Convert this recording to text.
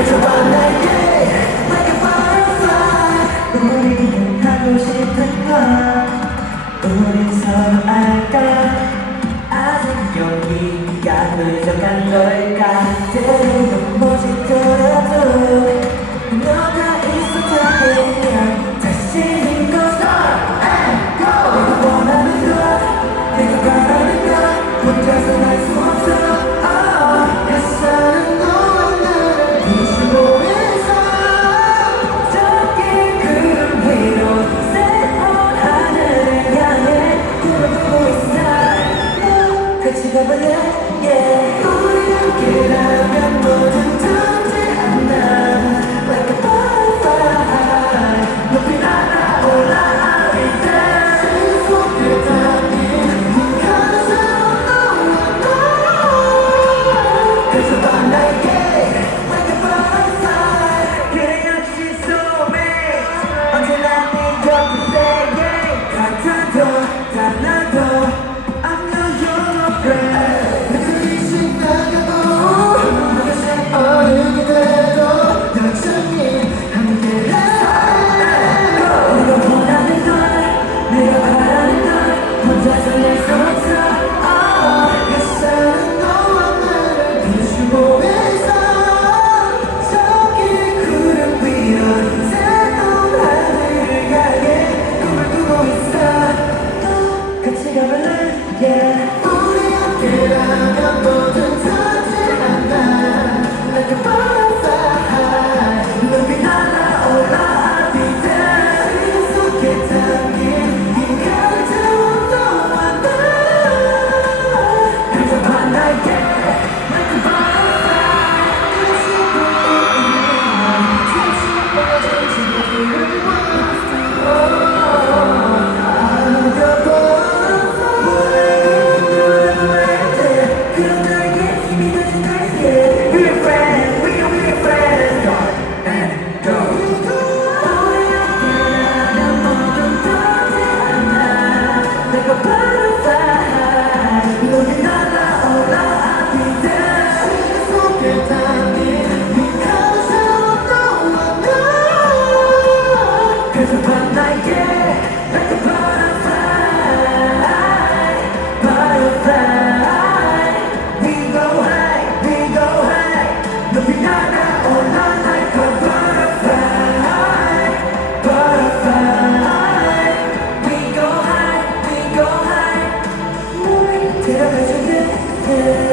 펼쳐봐 날개 like a butterfly. 우리는 하고 싶은 건 우린 서로 알까. 아직 용기가 부족한 걸까. 때로는 모질더라도 너가 있어 다행이야. 다시 힘껏 start and go. 내가 원하는 것 내가 바라는 것 혼자서 할 수 없어. 햇살은 너와 나를 비추고 있어. 저기 구름 위로 새로운 하늘을 향해 꿈을 꾸고 있어. 같이 가볼래? Yeah. 우리 함께라면 뭐든 되지 않나. Like a butterfly 높이 날아올라 every day. 세계 속에 담긴 네 가사로 너와 나 펼쳐봐 날개 like a butterfly. 그래 역시 soulmate 언제나 네 곁에 stay. 같아도 달라도 I'm not your friend. 그들이 신나가도 너같이 어른이 돼도 여전히 함께해. 내가 원하는 걸 내가 바라는 걸 혼자서 낼 수 없어. 햇살은 너와 나를 비추고 있어. 저기 구름 위로 새로운 하늘을 향해 꿈을 꾸고 있어. 같이 가볼래? Yeah. 우리 함께라면 뭐든 되지 않나. Like a butterfly 높이 날아올라 every day. 세계 속에 담긴 이 가사로 너와 나 펼쳐봐 날개 like a butterfly. 다시 보여준 지금을 데려가줄게.